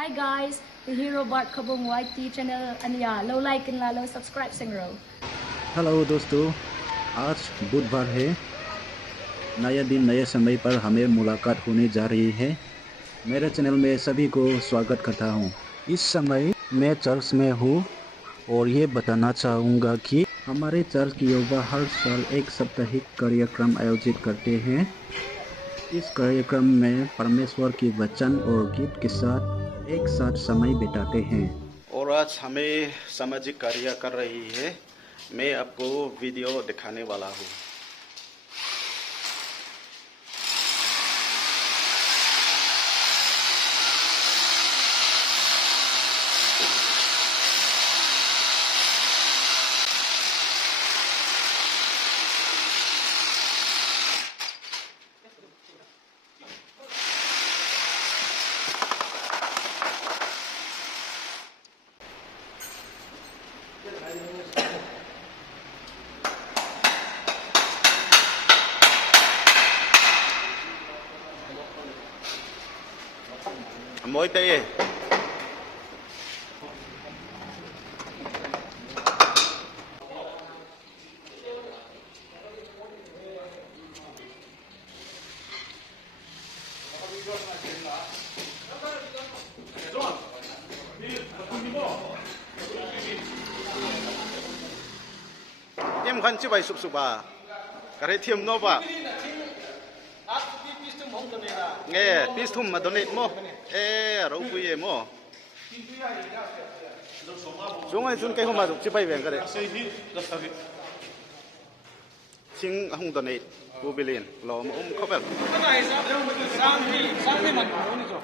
Hi guys, the Hero Bart Kabong YT channel aniya लो like and लो subscribe sing रो. Hello दोस्तों, आज बुधवार है। नया दिन नए समय पर हमें मुलाकात होने जा रही है। मेरे चैनल में सभी को स्वागत करता हूँ। इस समय मैं चर्च में हूँ और ये बताना चाहूँगा कि हमारे चर्च की युवा हर साल एक साप्ताहिक कार्यक्रम आयोजित करते हैं। इस कार्यक्रम में परमेश्वर के वचन और गीत के साथ एक साथ समय बिताते हैं। और आज हमें सामाजिक कार्य कर रही है। मैं आपको वीडियो दिखाने वाला हूँ। Mỗi tay em khăn chứ bài sụp sụp à cái đấy thiêm nó bà nghe pistum mà donate mo rau quy mo xuống ai xuống cái hôm mà chụp bay về cái đấy xin không donate vô bì liền lò mà không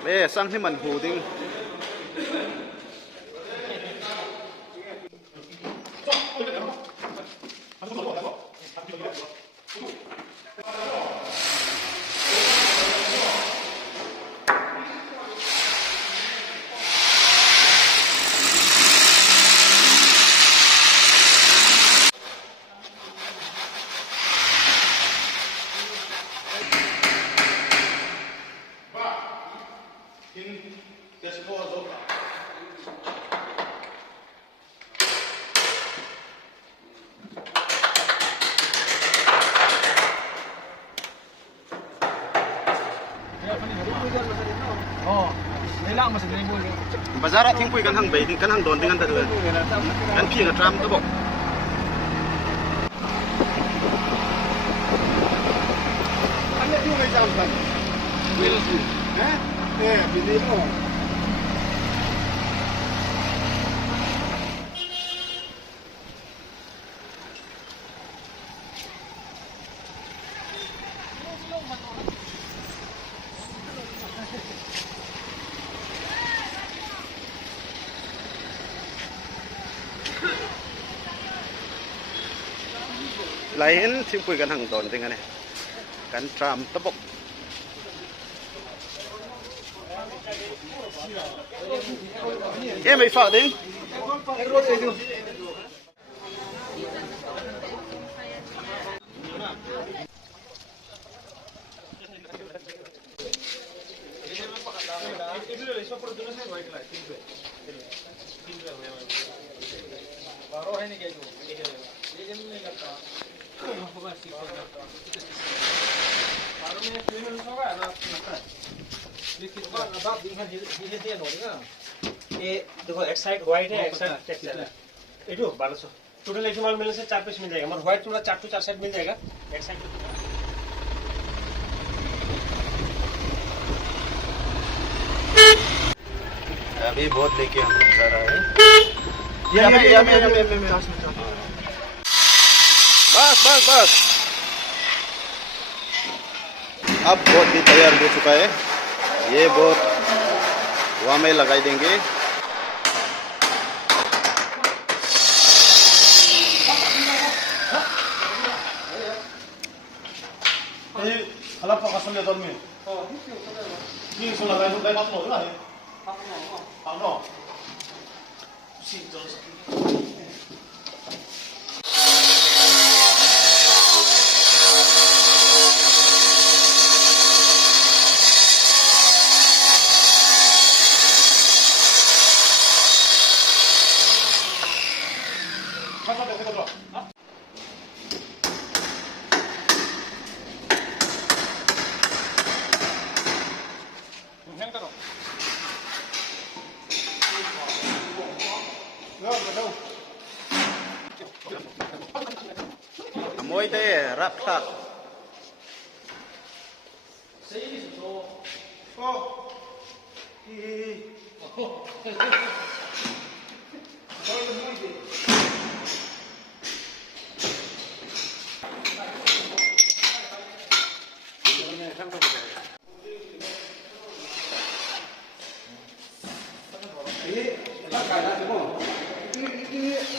phải sang thì mình hù tiếng Bazar tiếng quỳ căn hàng bảy thì căn hàng đòn tiếng ăn thật rồi căn phi là tram đó bọc anh ấy chưa mấy trăm lần quỳ là gì hả nè bị đi đâu lain simpul kan hang don dengan kan tram tebok em mấy phở đi देखो एक side white है एक side texture है ये जो 1200 total एक माल मिलने से 4 पीस मिल जाएगा मगर व्हाइट तुम्हारा 4 to 4 सेट मिल जाएगा एक साइड अभी बहुत लेके हम लोग जा रहा है बस अब बोट भी तैयार हो चुका है ये बोट वहाँ में लगाई देंगे Alam pa kasunod doon mo. Hindi so lagay mo tayo matlo na eh. Ano? Sito. Mai te rap tak.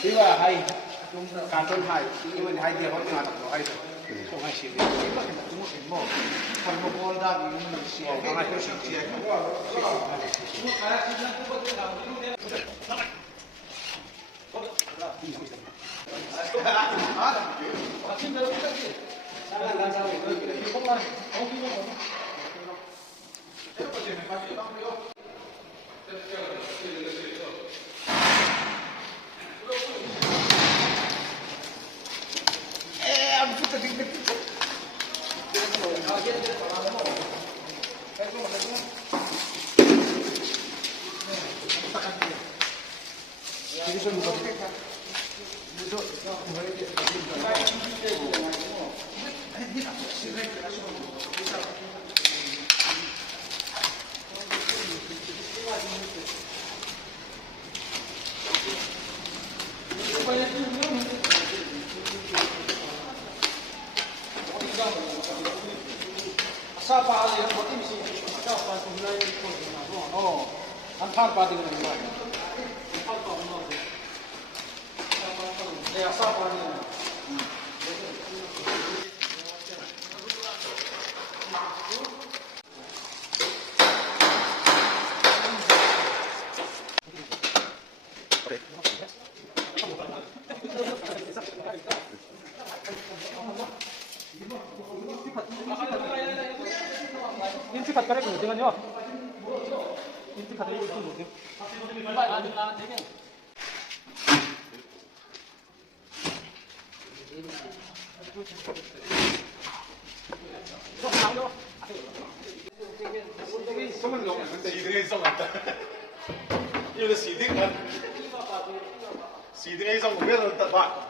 Thì là hay chúng càng tôn hay nhưng mà hay điều họ ngạt nó hay không hay xí chúng mà chúng một cái mỏ phần một con ra thì mình xí cái này tôi xí Sa pa ali ang botim si sa pa kung na yung ko na no ang pan pa din na pan pa no kaya sa pa ni 인치 컷 그래 그거든요. 인치 컷 이거 좀 보세요. 이거 시딩은 시딩에 성 보면은 딱 봐.